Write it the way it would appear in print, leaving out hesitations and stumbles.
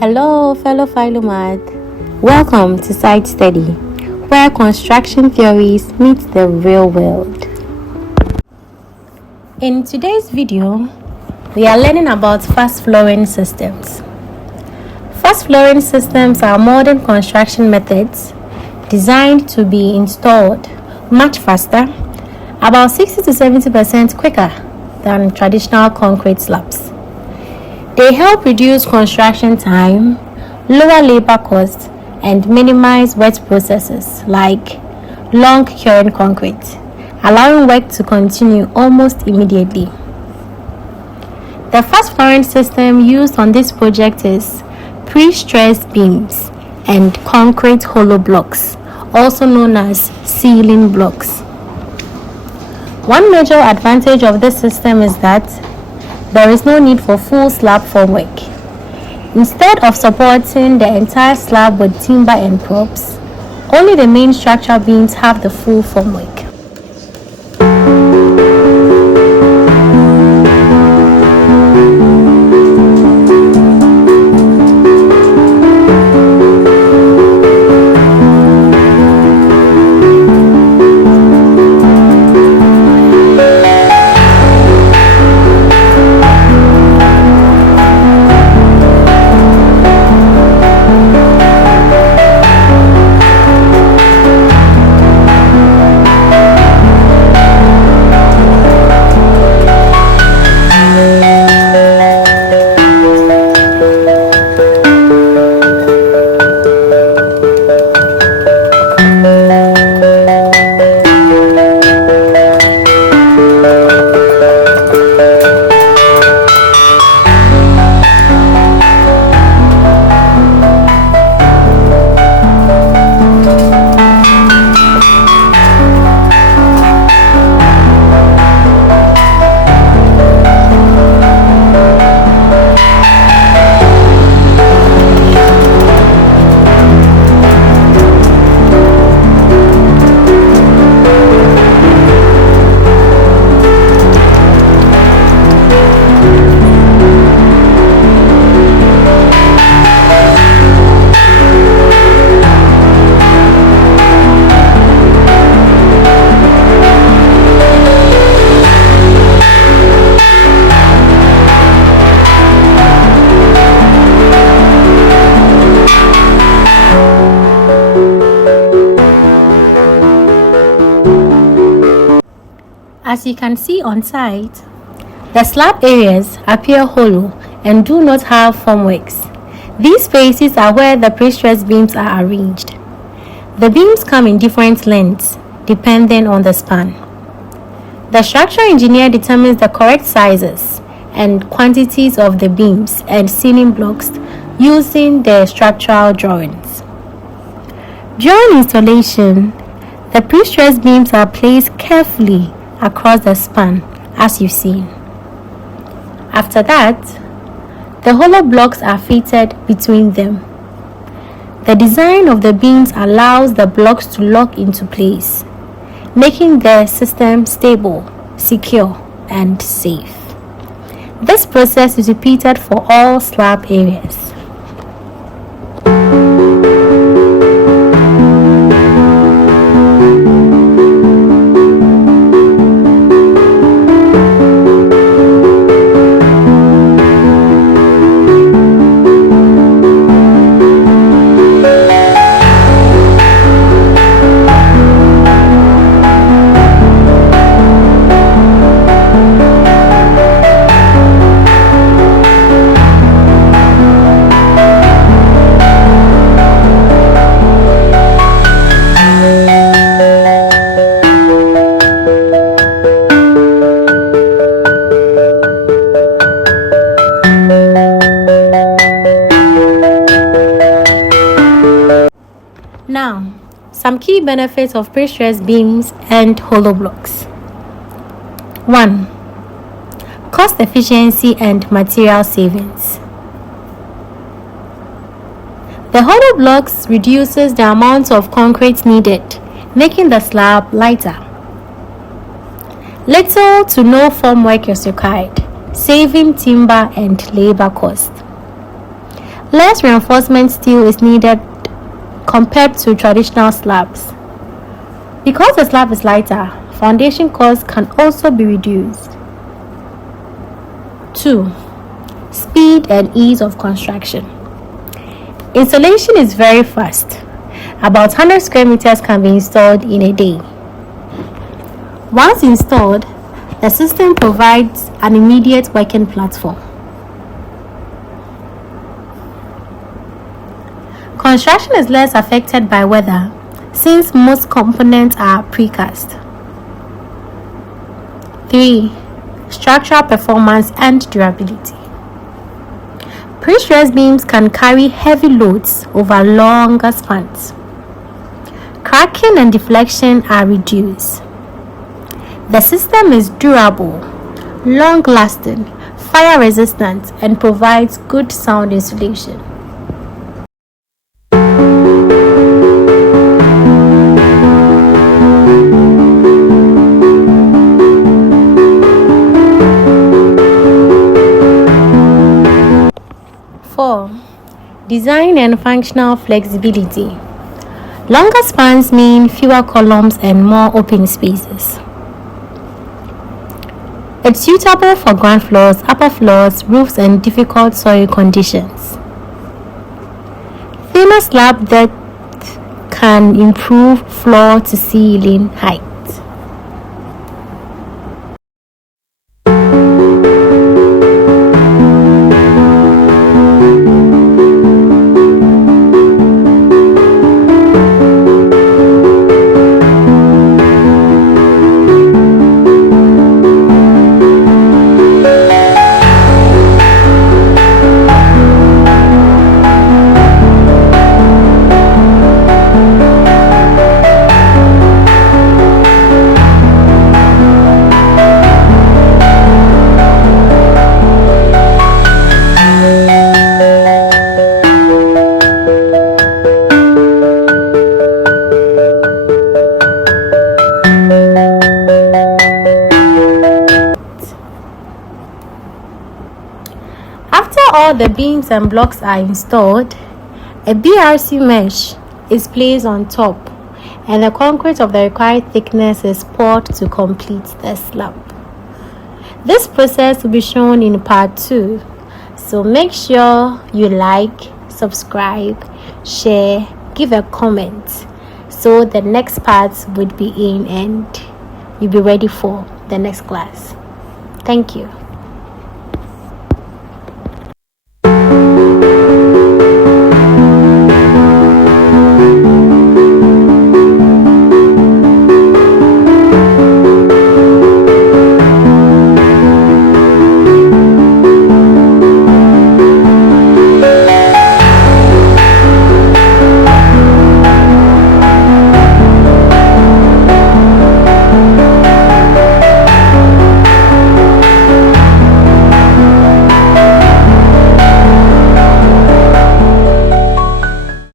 Hello, fellow Philomath. Welcome to Site Study, where construction theories meet the real world. In today's video, we are learning about fast flooring systems. Fast flooring systems are modern construction methods designed to be installed much faster, about 60 to 70% quicker than traditional concrete slabs. They help reduce construction time, lower labor costs, and minimize wet processes like long curing concrete, allowing work to continue almost immediately. The fast flooring system used on this project is pre-stressed beams and concrete hollow blocks, also known as ceiling blocks. One major advantage of this system is that there is no need for full slab formwork. Instead of supporting the entire slab with timber and props, only the main structural beams have the full formwork. As you can see on site, the slab areas appear hollow and do not have formworks. These spaces are where the pre-stressed beams are arranged. The beams come in different lengths depending on the span. The structural engineer determines the correct sizes and quantities of the beams and ceiling blocks using the structural drawings. During installation, the pre-stressed beams are placed carefully across the span, as you see. After that, the hollow blocks are fitted between them. The design of the beams allows the blocks to lock into place, making the system stable, secure, and safe. This process is repeated for all slab areas. Now, some key benefits of pre-stressed beams and hollow blocks. 1. Cost efficiency and material savings. The hollow blocks reduces the amount of concrete needed, making the slab lighter. Little to no formwork is required, saving timber and labor cost. Less reinforcement steel is needed compared to traditional slabs. Because the slab is lighter, foundation costs can also be reduced. 2. Speed and ease of construction. Installation is very fast. About 100 square meters can be installed in a day. Once installed, the system provides an immediate working platform. Construction is less affected by weather since most components are precast. 3. Structural performance and durability. Pre-stressed beams can carry heavy loads over longer spans. Cracking and deflection are reduced. The system is durable, long-lasting, fire-resistant, and provides good sound insulation. Design and functional flexibility. Longer spans mean fewer columns and more open spaces. It's suitable for ground floors, upper floors, roofs, and difficult soil conditions. Thinner slab depth can improve floor to ceiling height. After all the beams and blocks are installed, a BRC mesh is placed on top and the concrete of the required thickness is poured to complete the slab. This process will be shown in part 2, so make sure you like, subscribe, share, give a comment so the next part would be in and you'll be ready for the next class. Thank you.